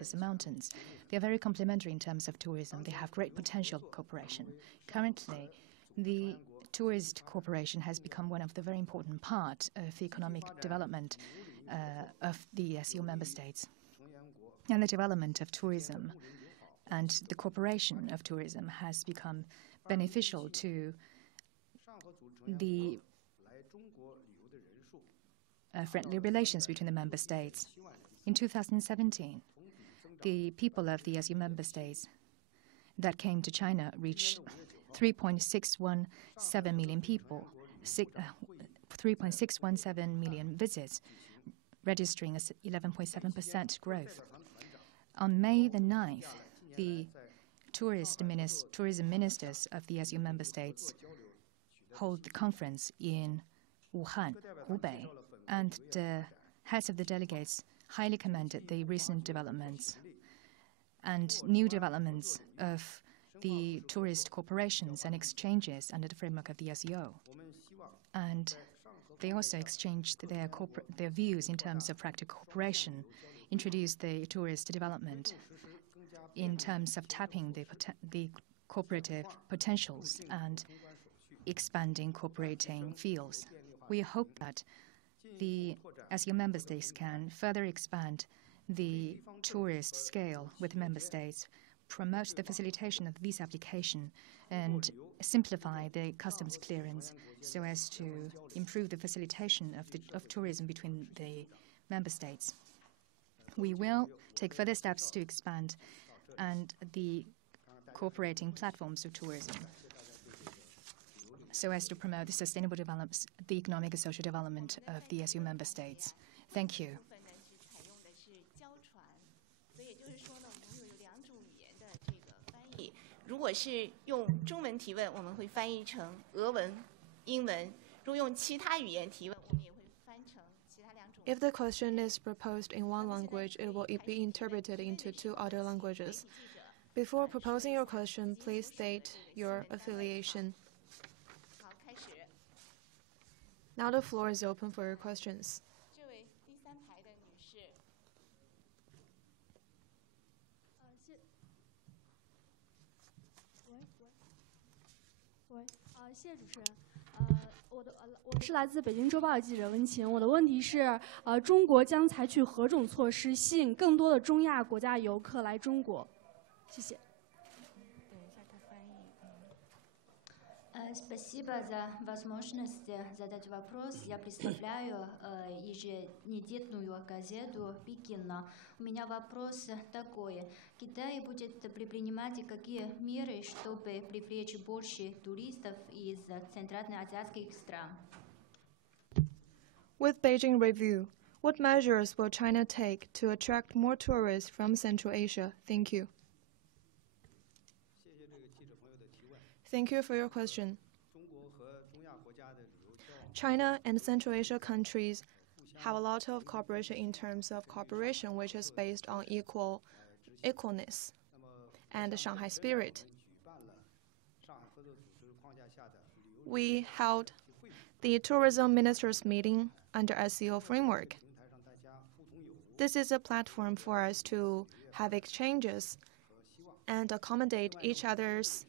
as the mountains. They are very complementary in terms of tourism. They have great potential cooperation. Currently, the tourist cooperation has become one of the very important parts of the economic development of the SCO member states. And the development of tourism and the cooperation of tourism has become beneficial to the friendly relations between the member states. In 2017, the people of the SU member states that came to China reached 3.617 million people, 3.617 million visits, registering a 11.7% growth. On May the 9th, the tourism ministers of the SU member states hold the conference in Wuhan, Hubei, and the heads of the delegates highly commended the recent developments and new developments of the tourist corporations and exchanges under the framework of the SEO. And they also exchanged their views in terms of practical cooperation, introduced the tourist development in terms of tapping the cooperative potentials and expanding cooperating fields. We hope that the SEO member states can further expand the tourist scale with member states, promote the facilitation of visa application, and simplify the customs clearance so as to improve the facilitation of tourism between the member states. We will take further steps to expand and the cooperating platforms of tourism so as to promote the sustainable development, the economic and social development of the SU member states. Thank you. If the question is proposed in one language, it will be interpreted into 2 other languages. Before proposing your question, please state your affiliation. Now the floor is open for your questions.我是来自北京周报的记者温晴。我的问题是，中国将采取何种措施吸引更多的中亚国家游客来中国？谢谢。 Спасибо за возможность задать вопрос. Я представляю еженедельную газету «Пекина». У меня вопрос такой. Китай будет предпринимать какие меры, чтобы привлечь больше туристов из центральноазиатских стран? With Beijing Review, what measures will China take to attract more tourists from Central Asia? Thank you. Thank you for your question. China and Central Asia countries have a lot of cooperation in terms of cooperation, which is based on equalness and the Shanghai spirit. We held the tourism ministers meeting under SCO framework. This is a platform for us to have exchanges and accommodate each other's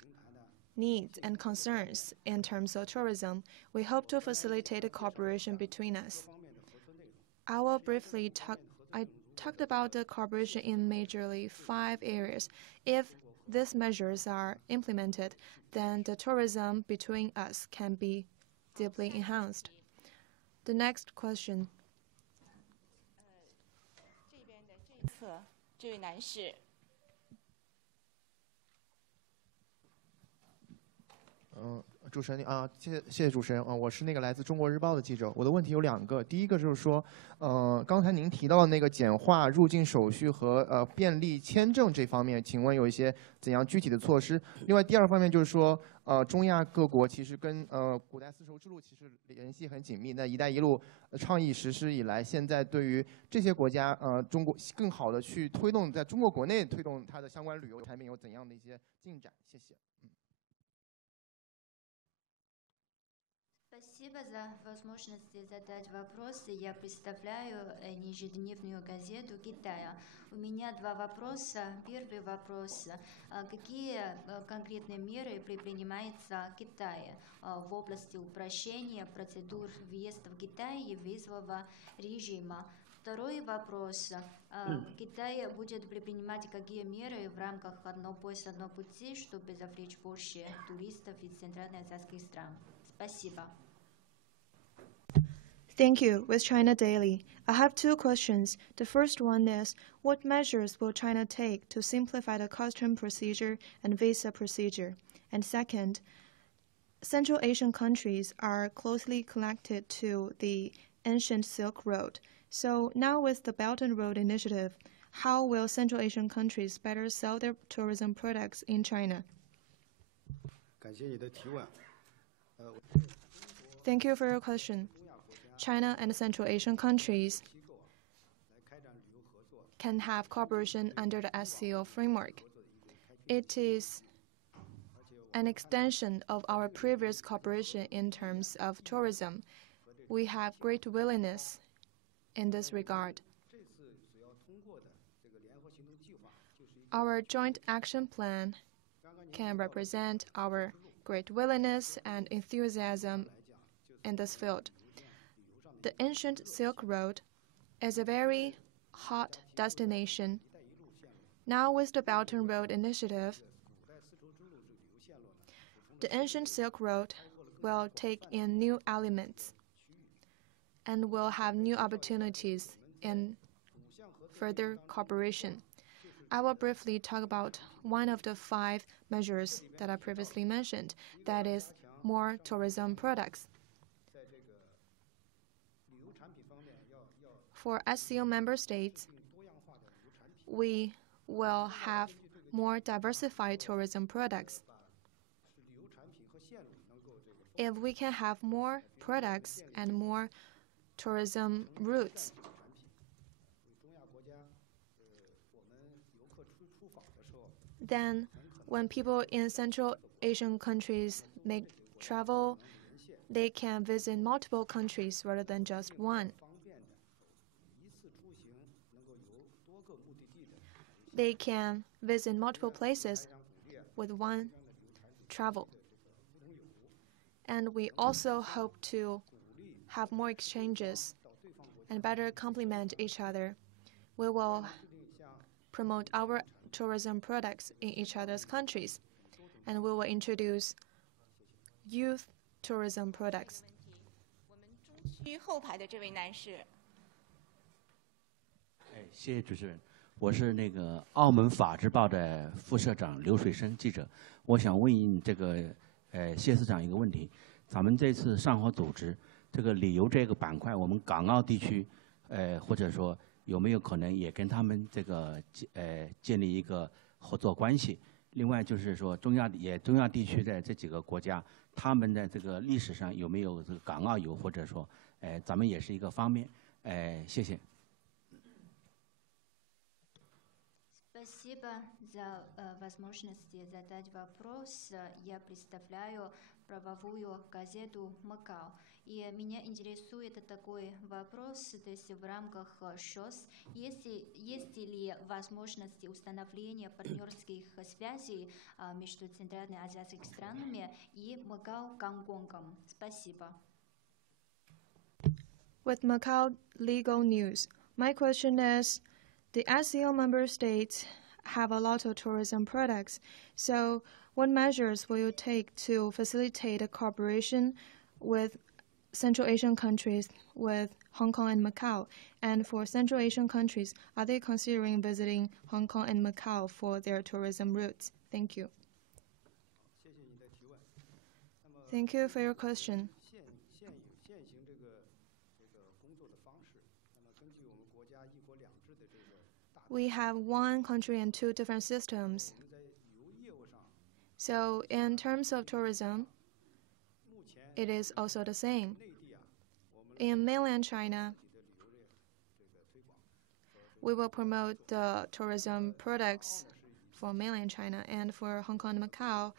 needs and concerns in terms of tourism. We hope to facilitate a cooperation between us. I will briefly talked about the cooperation in majorly 5 areas. If these measures are implemented, then the tourism between us can be deeply enhanced. The next question. 这位男士。主持人啊，谢谢主持人啊，我是那个来自中国日报的记者。我的问题有2个，第一个就是说，刚才您提到那个简化入境手续和便利签证这方面，请问有一些怎样具体的措施？另外，第2方面就是说，中亚各国其实跟古代丝绸之路其实联系很紧密。那“一带一路”倡议实施以来，现在对于这些国家，中国更好的去推动，在中国国内推动它的相关旅游产品有怎样的一些进展？谢谢。Спасибо за возможность задать вопросы. Я представляю ежедневную газету Китая. У меня два вопроса. Первый вопрос. Какие конкретные меры предпринимаются в Китае в области упрощения процедур въезда в Китай и визового режима? Второй вопрос. Китай будет предпринимать какие меры в рамках «Одного пояса, одного пути», чтобы завлечь больше туристов из центральноазиатских стран? Спасибо. Thank you. With China Daily, I have two questions. The first one is, what measures will China take to simplify the custom procedure and visa procedure? And second, Central Asian countries are closely connected to the ancient Silk Road. So now with the Belt and Road Initiative, how will Central Asian countries better sell their tourism products in China? Thank you for your question. China and Central Asian countries can have cooperation under the SCO framework. It is an extension of our previous cooperation in terms of tourism. We have great willingness in this regard. Our joint action plan can represent our great willingness and enthusiasm in this field. The ancient Silk Road is a very hot destination. Now with the Belt and Road Initiative, the ancient Silk Road will take in new elements and will have new opportunities in further cooperation. I will briefly talk about one of the 5 measures that I previously mentioned, that is more tourism products. For SCO member states, we will have more diversified tourism products. If we can have more products and more tourism routes, then when people in Central Asian countries make travel, they can visit multiple countries rather than just one. They can visit multiple places with one travel. And we also hope to have more exchanges and better complement each other. We will promote our tourism products in each other's countries, and we will introduce youth tourism products. 区后排的这位男士。谢谢主持人，我是那个澳门法制报的副社长刘水生记者。我想问这个谢司长一个问题：咱们这次上合组织这个旅游这个板块，我们港澳地区，或者说有没有可能也跟他们这个建立一个合作关系？另外就是说中亚地区的这几个国家，他们的这个历史上有没有这个港澳游，或者说咱们也是一个方面？谢谢。 Спасибо за возможность задать вопрос. Я представляю правовую газету «Макао». И меня интересует такой вопрос, то есть в рамках ШОС, есть ли возможность установления партнерских связей между центральноазиатскими странами и Макао, Гонконгом? Спасибо. With Macau legal news, my question is, the SCO member states have a lot of tourism products, so what measures will you take to facilitate a cooperation with Central Asian countries, with Hong Kong and Macau? And for Central Asian countries, are they considering visiting Hong Kong and Macau for their tourism routes? Thank you. Thank you for your question. We have one country and 2 different systems. So in terms of tourism, it is also the same. In mainland China, we will promote the tourism products for mainland China, and for Hong Kong and Macau,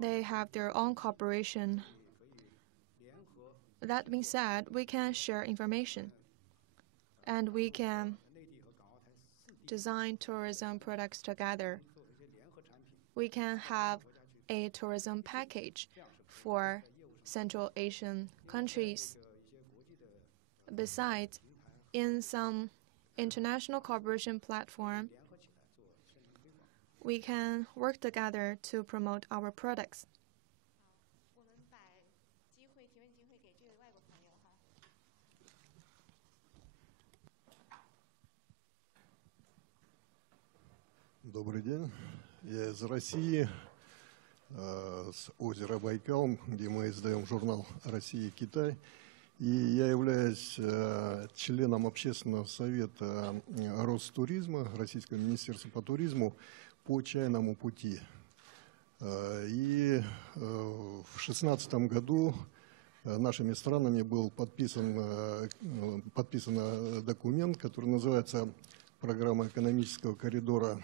they have their own cooperation That being said, we can share information, and we can design tourism products together. We can have a tourism package for Central Asian countries. Besides, in some international cooperation platform, we can work together to promote our products. Добрый день. Я из России, с озера Байкал, где мы издаем журнал «Россия и Китай». И я являюсь членом общественного совета Ростуризма, Российского министерства по туризму по чайному пути. И в 2016 году нашими странами был подписан документ, который называется «Программа экономического коридора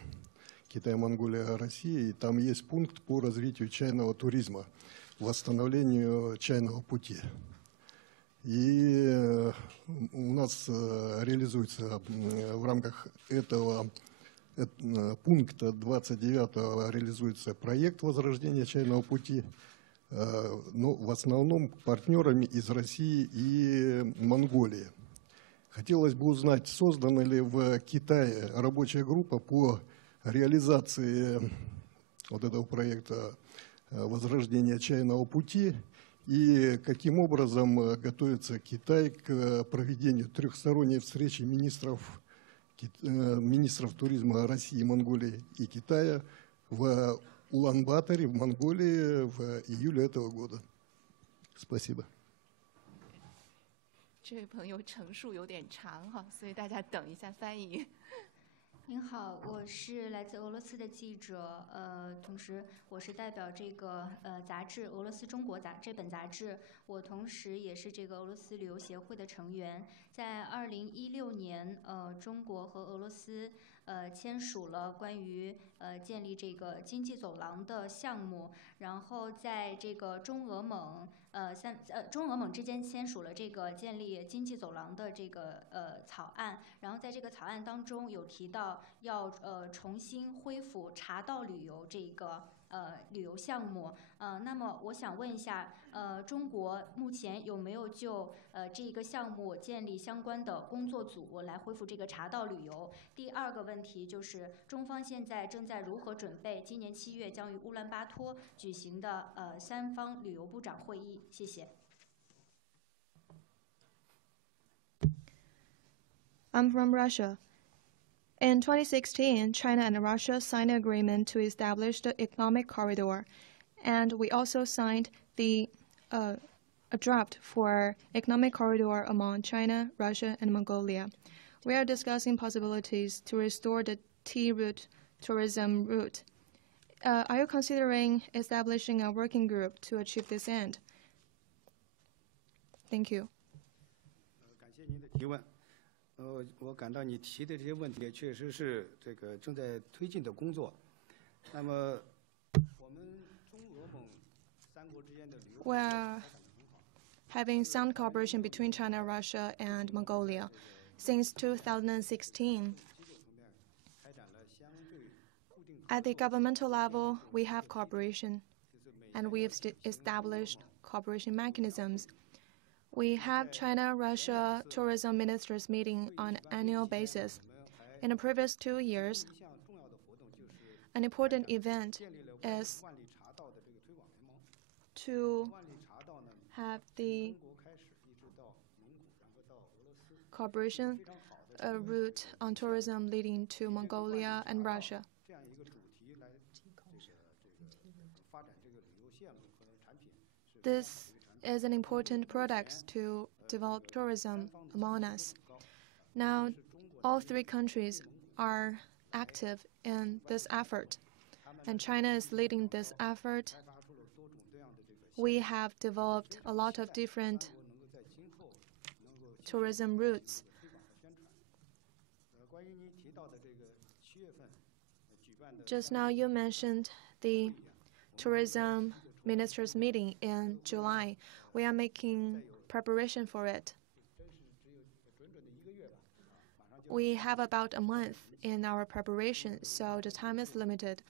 Китай, Монголия, Россия». И там есть пункт по развитию чайного туризма, восстановлению чайного пути. И у нас реализуется в рамках этого пункта 29 реализуется проект возрождения чайного пути, но в основном партнерами из России и Монголии. Хотелось бы узнать, создана ли в Китае рабочая группа по реализации вот этого проекта возрождения чайного пути, и каким образом готовится Китай к проведению трехсторонней встречи министров туризма России, Монголии и Китая в Улан-Баторе, в Монголии в июле этого года. Спасибо. 这位朋友陈述有点长哈，所以大家等一下翻译。您好，我是来自俄罗斯的记者，同时我是代表这个杂志《俄罗斯中国》这本杂志，我同时也是这个俄罗斯旅游协会的成员。在2016年，中国和俄罗斯签署了关于建立这个经济走廊的项目，然后在这个中俄蒙之间签署了这个建立经济走廊的这个草案，然后在这个草案当中有提到要重新恢复茶道旅游这个旅游项目。那么我想问一下，中国目前有没有就这个项目建立相关的工作组来恢复这个茶道旅游？第二个问题就是中方现在正在如何准备今年7月将于乌兰巴托举行的3方旅游部长会议？谢谢。I'm from Russia. In 2016, China and Russia signed an agreement to establish the economic corridor, and we also signed a draft for economic corridor among China, Russia, and Mongolia. We are discussing possibilities to restore the tea route tourism route. Are you considering establishing a working group to achieve this end? Thank you. 感谢您的提问。我感到你提的这些问题确实是这个正在推进的工作。那么，我们中俄蒙3国之间的旅游 We're having sound cooperation between China, Russia, and Mongolia. Since 2016, at the governmental level, we have cooperation, and we have established cooperation mechanisms. We have China-Russia tourism ministers meeting on an annual basis. In the previous 2 years, an important event is to have the cooperation route on tourism leading to Mongolia and Russia. This is an important product to develop tourism among us. Now, all 3 countries are active in this effort, and China is leading this effort. We have developed a lot of different tourism routes. Just now you mentioned the tourism ministers meeting in July. We are making preparation for it. We have about a month in our preparation, so the time is limited.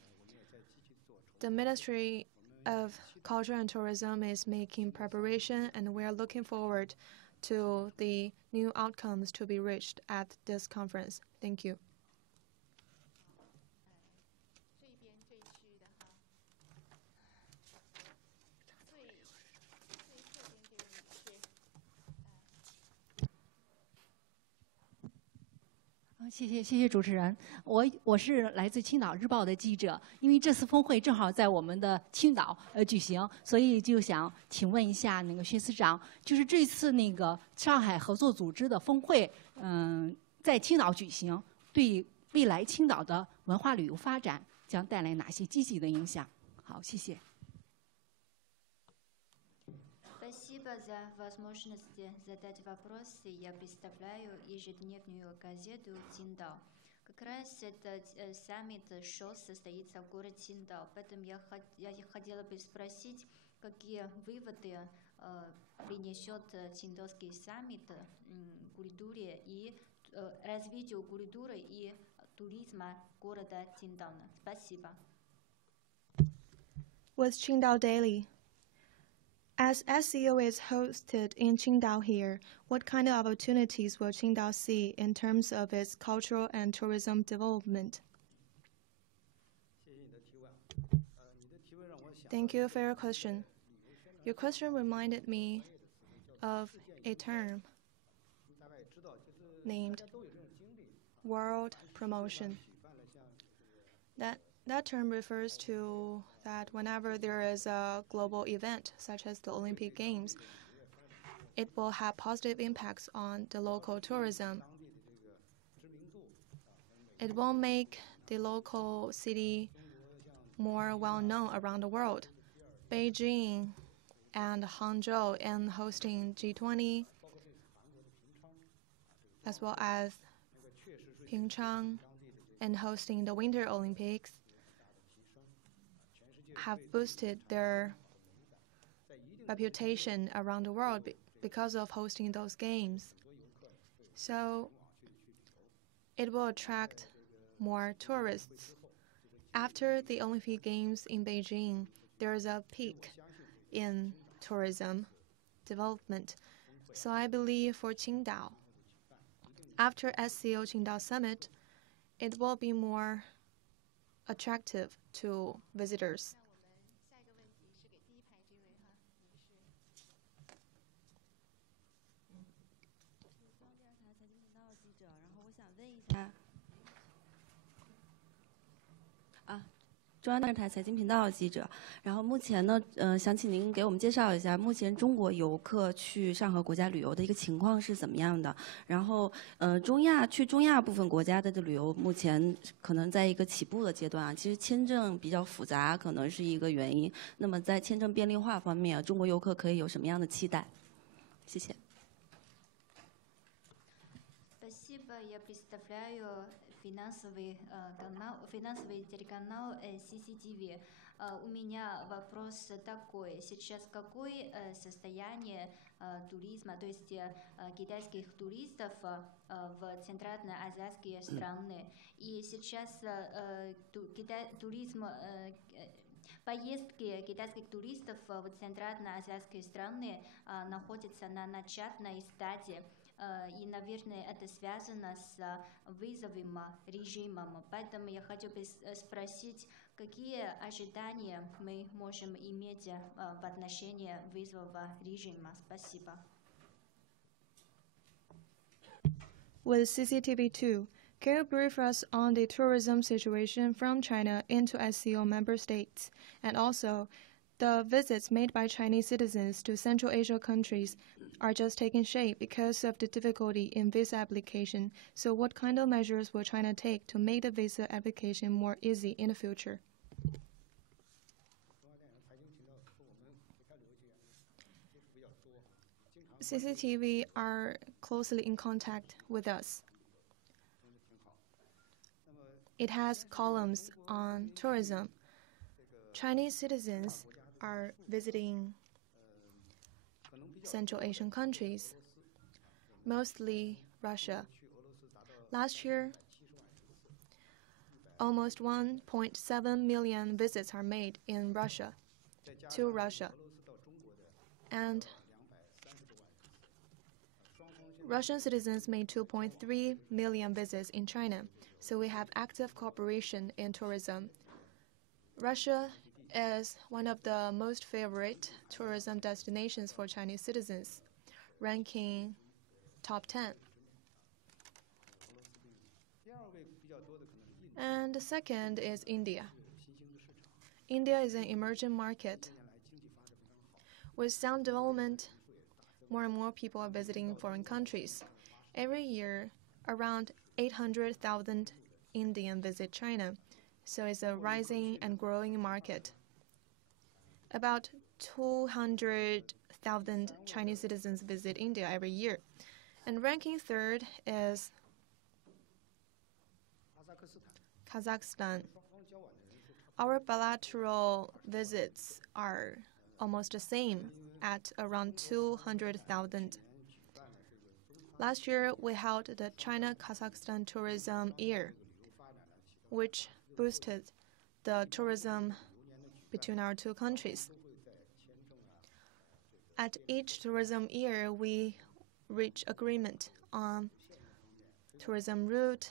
The Ministry of Culture and Tourism is making preparation, and we are looking forward to the new outcomes to be reached at this conference. Thank you. 谢谢主持人，我是来自青岛日报的记者，因为这次峰会正好在我们的青岛举行，所以就想请问一下那个薛司长，就是这次那个上海合作组织的峰会，在青岛举行，对未来青岛的文化旅游发展将带来哪些积极的影响？好，谢谢。 Спасибо за возможность задать вопросы. Я представляю ежедневную газету «Циндао». Как раз этот саммит ШОС состоится в городе Циндао. Поэтому я хотела бы спросить, какие выводы принесет Циндаоский саммит культуре и развитию культуры и туризма города Циндао. Спасибо. With Qingdao Daily. As SCO is hosted in Qingdao here, what kind of opportunities will Qingdao see in terms of its cultural and tourism development? Thank you for your question. Your question reminded me of a term named world promotion. That term refers to that whenever there is a global event, such as the Olympic Games, it will have positive impacts on the local tourism. It will make the local city more well-known around the world. Beijing and Hangzhou and hosting G20, as well as Pyeongchang and hosting the Winter Olympics, have boosted their reputation around the world because of hosting those games. So it will attract more tourists. After the Olympic Games in Beijing, there is a peak in tourism development. So I believe for Qingdao, after SCO Qingdao Summit, it will be more attractive to visitors. Yeah. 中央电视台财经频道的记者，然后目前呢，想请您给我们介绍一下目前中国游客去上合国家旅游的一个情况是怎么样的？然后，中亚部分国家的旅游目前可能在一个起步的阶段啊，其实签证比较复杂，可能是一个原因。那么在签证便利化方面，中国游客可以有什么样的期待？谢谢。 Спасибо. Я представляю финансовый телеканал CCTV. У меня вопрос такой. Сейчас какое состояние туризма, то есть китайских туристов в центральноазиатские страны? И сейчас поездки китайских туристов в центральноазиатские страны находятся на начальной стадии. И, наверное, это связано с визовым режимом. Поэтому я хотела бы спросить, какие ожидания мы можем иметь в отношении визового режима? Спасибо. With CCTV2, can you brief us on the tourism situation from China into SCO member states, and also the visits made by Chinese citizens to Central Asia countries are just taking shape because of the difficulty in visa application. So what kind of measures will China take to make the visa application more easy in the future? CCTV are closely in contact with us. It has columns on tourism. Chinese citizens are visiting Central Asian countries, mostly Russia. Last year, almost 1.7 million visits are made in Russia, to Russia. And Russian citizens made 2.3 million visits in China, so we have active cooperation in tourism. Russia is one of the most favorite tourism destinations for Chinese citizens, ranking top 10. And the second is India. India is an emerging market. With sound development, more and more people are visiting foreign countries. Every year, around 800,000 Indians visit China, so it's a rising and growing market. About 200,000 Chinese citizens visit India every year. And ranking third is Kazakhstan. Our bilateral visits are almost the same at around 200,000. Last year, we held the China-Kazakhstan Tourism Year, which boosted the tourism between our two countries. At each tourism year, we reach agreement on tourism route,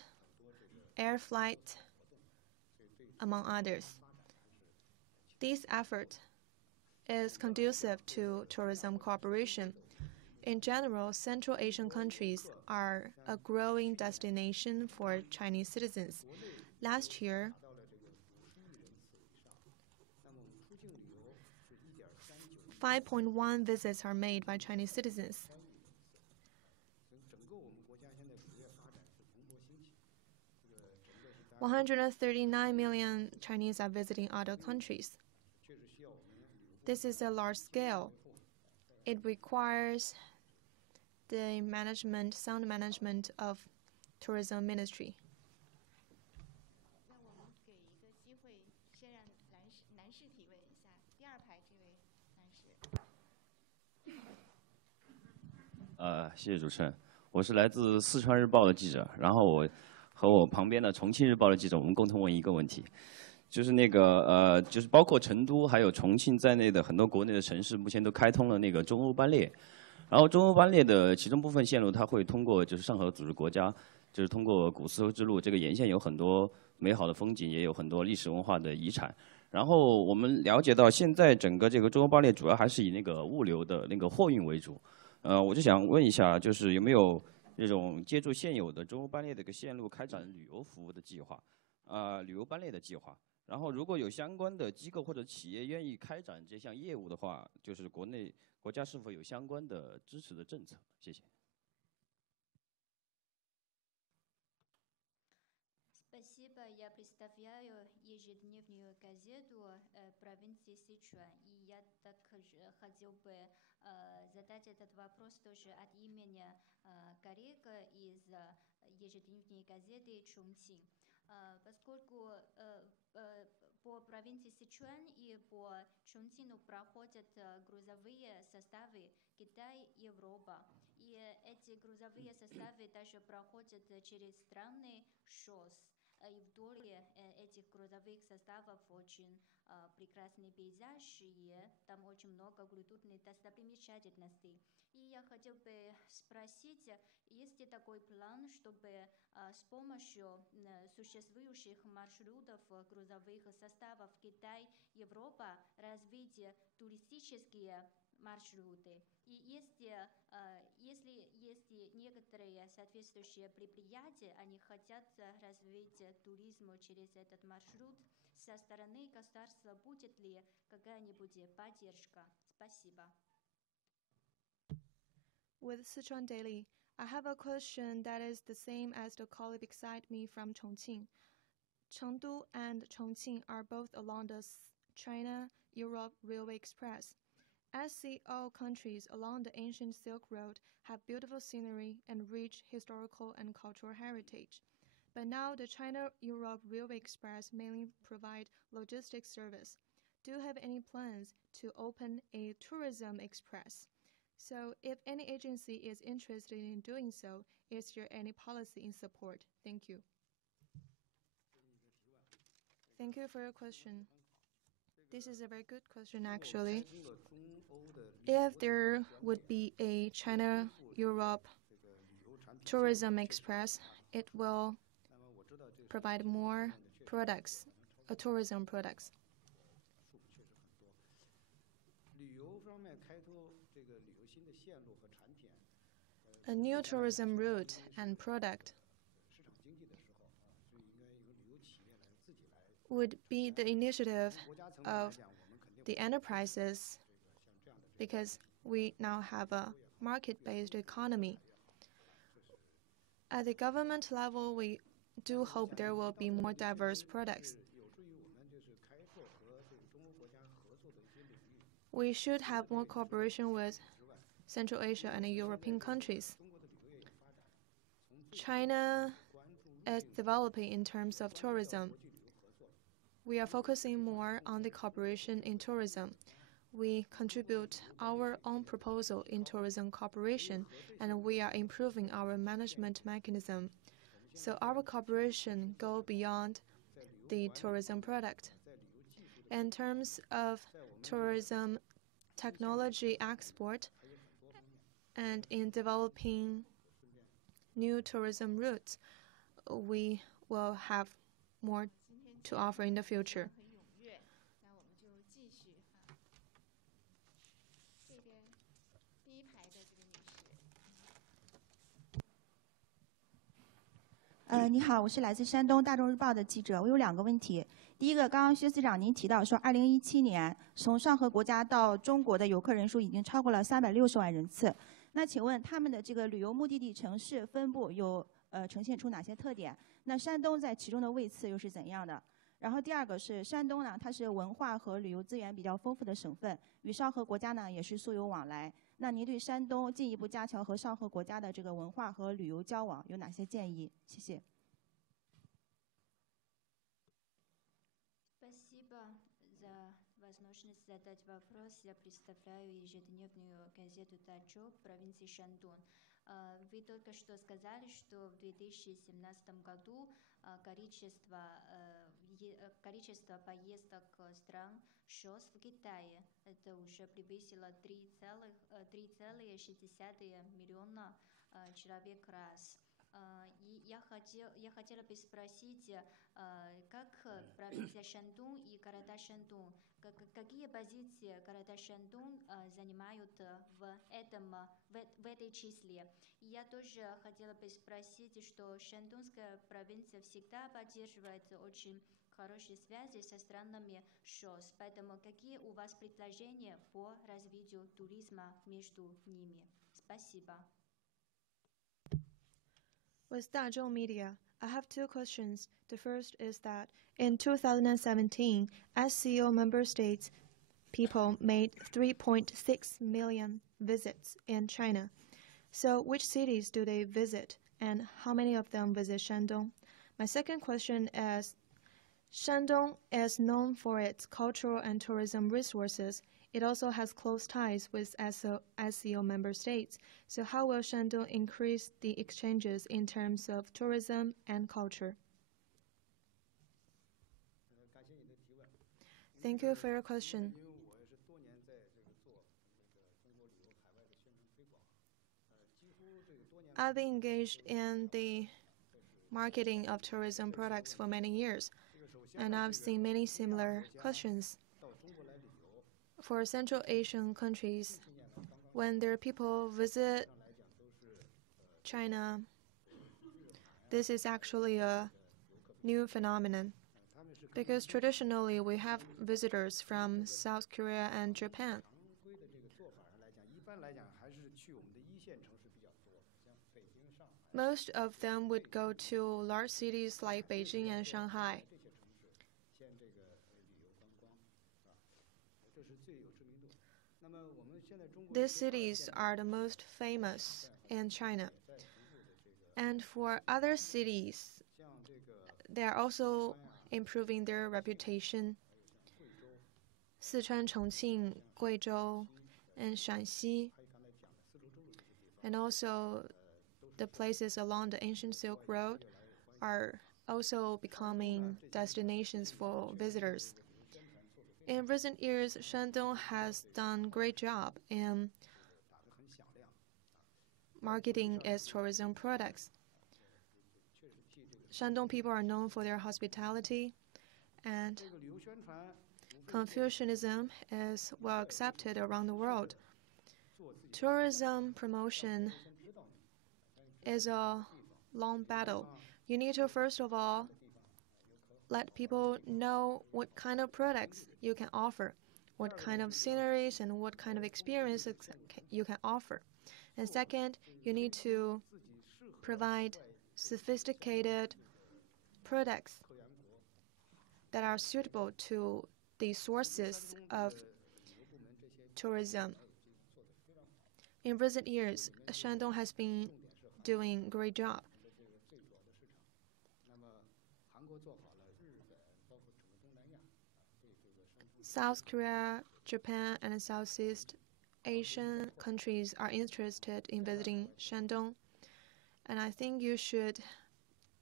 air flight, among others. This effort is conducive to tourism cooperation. In general, Central Asian countries are a growing destination for Chinese citizens. Last year, 5.1 visits are made by Chinese citizens. $139 million Chinese are visiting other countries. This is a large scale. It requires the sound management of tourism ministry.谢谢主持人，我是来自四川日报的记者，然后我和我旁边的重庆日报的记者，我们共同问一个问题，就是就是包括成都还有重庆在内的很多国内的城市，目前都开通了那个中欧班列，然后中欧班列的其中部分线路，它会通过就是上合组织国家，就是通过古丝绸之路这个沿线有很多美好的风景，也有很多历史文化的遗产。然后我们了解到，现在整个这个中欧班列主要还是以那个物流的那个货运为主。我就想问一下，就是有没有这种借助现有的中欧班列的一个线路开展旅游服务的计划，旅游班列的计划。然后如果有相关的机构或者企业愿意开展这项业务的话，就是国家是否有相关的支持的政策？谢谢。Спасибо. Я представляю ежедневную газету провинции Сычуань. И я также хотел бы задать этот вопрос тоже от имени коллега из ежедневной газеты Чунцин. Поскольку по провинции Сычуань и по Чунцину проходят грузовые составы Китай-Европа. И эти грузовые составы также проходят через странный шосс. И вдоль этих грузовых составов очень прекрасный пейзаж, и там очень много культурных достопримечательностей. И я хотел бы спросить, есть ли такой план, чтобы с помощью существующих маршрутов грузовых составов Китай-Европа развить туристические маршруты? И если есть некоторые соответствующие предприятия, они хотят развить туризм через этот маршрут, со стороны государства будет ли какая-нибудь поддержка? Спасибо. With Sichuan Daily, I have a question that is the same as the colleague beside me from Chongqing. Chengdu and Chongqing are both along the China-Europe Railway Express. SCO countries along the ancient Silk Road have beautiful scenery and rich historical and cultural heritage. But now the China-Europe Railway Express mainly provide logistics service. Do you have any plans to open a tourism express? So if any agency is interested in doing so, is there any policy in support? Thank you. Thank you for your question. This is a very good question, actually. If there would be a China-Europe tourism express, it will provide more products, tourism products. A new tourism route and product would be the initiative of the enterprises, because we now have a market-based economy. At the government level, we do hope there will be more diverse products. We should have more cooperation with Central Asia and European countries. China is developing in terms of tourism. We are focusing more on the cooperation in tourism. We contribute our own proposal in tourism cooperation, and we are improving our management mechanism. So our cooperation goes beyond the tourism product. In terms of tourism technology export and in developing new tourism routes, we will have more to offer in the future. 你好，我是来自山东大众日报的记者。我有2个问题。第一个，刚刚薛司长您提到说，2017年从上合国家到中国的游客人数已经超过了360万人次。那请问他们的这个旅游目的地城市分布有呈现出哪些特点？那山东在其中的位次又是怎样的？然后第二个是山东呢，它是文化和旅游资源比较丰富的省份，与上合国家呢也是素有往来。那您对山东进一步加强和上合国家的这个文化和旅游交往有哪些建议？谢谢。 Спасибо за возможность задать вопрос. Я представляю ежедневную газету «Тачо» провинции Шандун. Вы только что сказали, что в 2017 году количество поездок стран ШОС в Китае это уже превысило 3,6 миллиона человек раз. И я хотела бы спросить, как провинция Шандун и города Шандун, какие позиции города Шандун занимают в этой числе? И я тоже хотела бы спросить, что Шандунская провинция всегда поддерживает очень хорошие связи со странами ШОС, поэтому какие у вас предложения по развитию туризма между ними? Спасибо. With Dazhong Media, I have 2 questions. The first is that in 2017, SCO member states people made 3.6 million visits in China. So which cities do they visit, and how many of them visit Shandong? My second question is, Shandong is known for its cultural and tourism resources. It also has close ties with SCO member states. So how will Shandong increase the exchanges in terms of tourism and culture? Thank you for your question. I've been engaged in the marketing of tourism products for many years, and I've seen many similar questions. For Central Asian countries, when their people visit China, this is actually a new phenomenon, because traditionally we have visitors from South Korea and Japan. Most of them would go to large cities like Beijing and Shanghai. These cities are the most famous in China. And for other cities, they are also improving their reputation. Sichuan, Chongqing, Guizhou, and Shanxi and also the places along the ancient Silk Road are also becoming destinations for visitors. In recent years, Shandong has done a great job in marketing its tourism products. Shandong people are known for their hospitality, and Confucianism is well accepted around the world. Tourism promotion is a long battle. You need to, first of all, let people know what kind of products you can offer, what kind of sceneries and what kind of experiences you can offer. And second, you need to provide sophisticated products that are suitable to the sources of tourism. In recent years, Shandong has been doing a great job. South Korea, Japan, and Southeast Asian countries are interested in visiting Shandong, and I think you should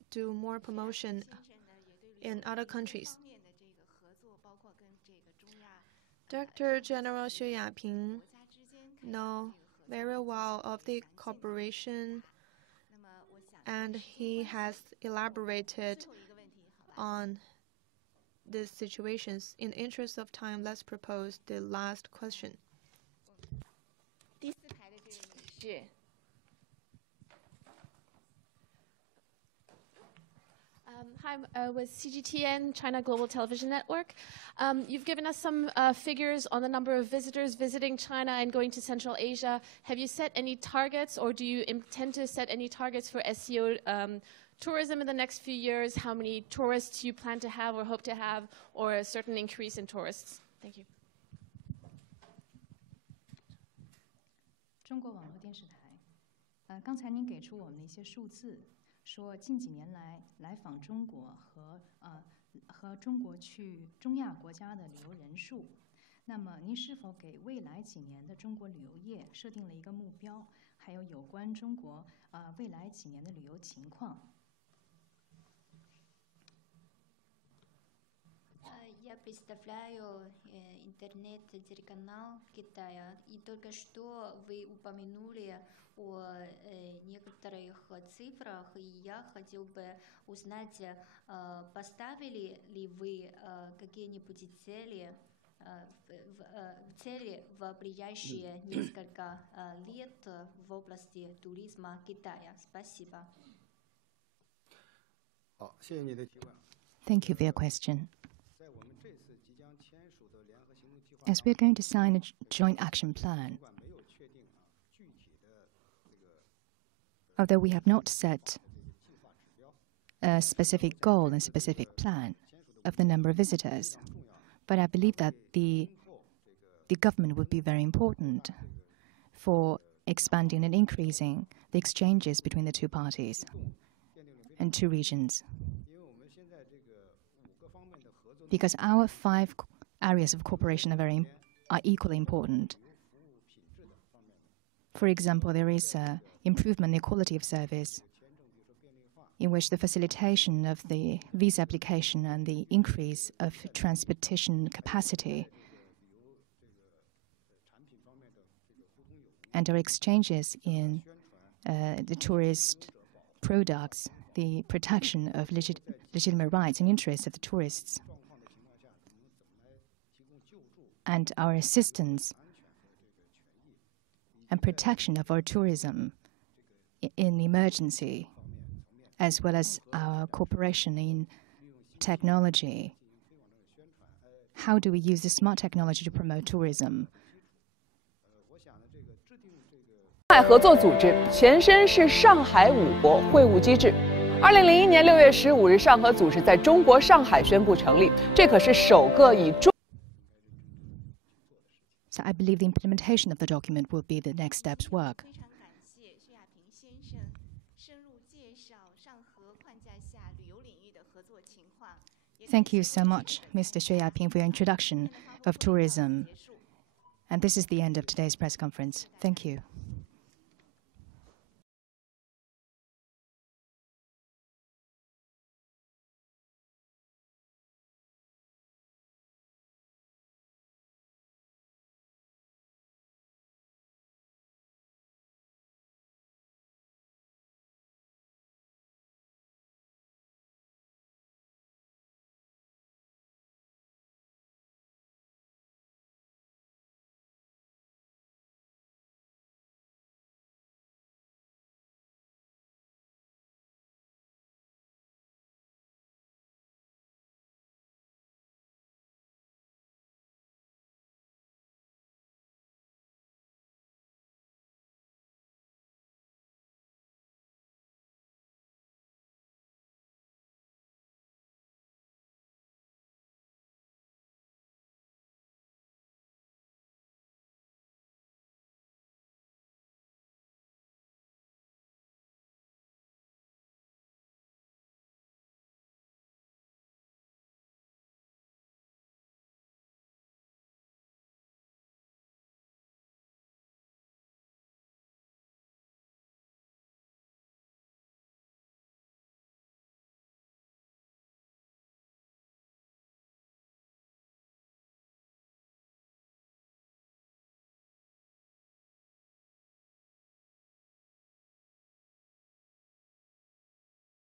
do more promotion in other countries. Director General Xue Yaping knows very well of the cooperation, and he has elaborated on these situations. In the interest of time, let's propose the last question. Hi, I'm with CGTN, China Global Television Network. You've given us some figures on the number of visitors visiting China and going to Central Asia. Have you set any targets, or do you intend to set any targets for SCO tourism in the next few years? How many tourists you plan to have or hope to have, or a certain increase in tourists? Thank you. 中国网络电视台，刚才您给出我们的一些数字，说近几年来访中国和中国去中亚国家的旅游人数，那么您是否给未来几年的中国旅游业设定了一个目标？还有有关中国未来几年的旅游情况？ Я представляю интернет-телеканал Китая, и только что вы упомянули о некоторых цифрах, и я хотел бы узнать, поставили ли вы какие-нибудь цели в ближайшие несколько лет в области туризма Китая? Спасибо. Thank you for your question. As we are going to sign a joint action plan, although we have not set a specific goal and specific plan of the number of visitors, but I believe that the government would be very important for expanding and increasing the exchanges between the two parties and two regions. Because our 5 areas of cooperation are equally important. For example, there is improvement in the quality of service, in which the facilitation of the visa application and the increase of transportation capacity and our exchanges in the tourist products, the protection of legitimate rights and interests of the tourists, and our assistance and protection of our tourism in emergency, as well as our cooperation in technology. How do we use the smart technology to promote tourism? 上海合作组织前身是上海5国会晤机制。2001年6月15日，上合组织在中国上海宣布成立，这可是首个以中。 So I believe the implementation of the document will be the next step's work. Thank you so much, Mr. Xue Yaping, for your introduction of tourism. And this is the end of today's press conference. Thank you.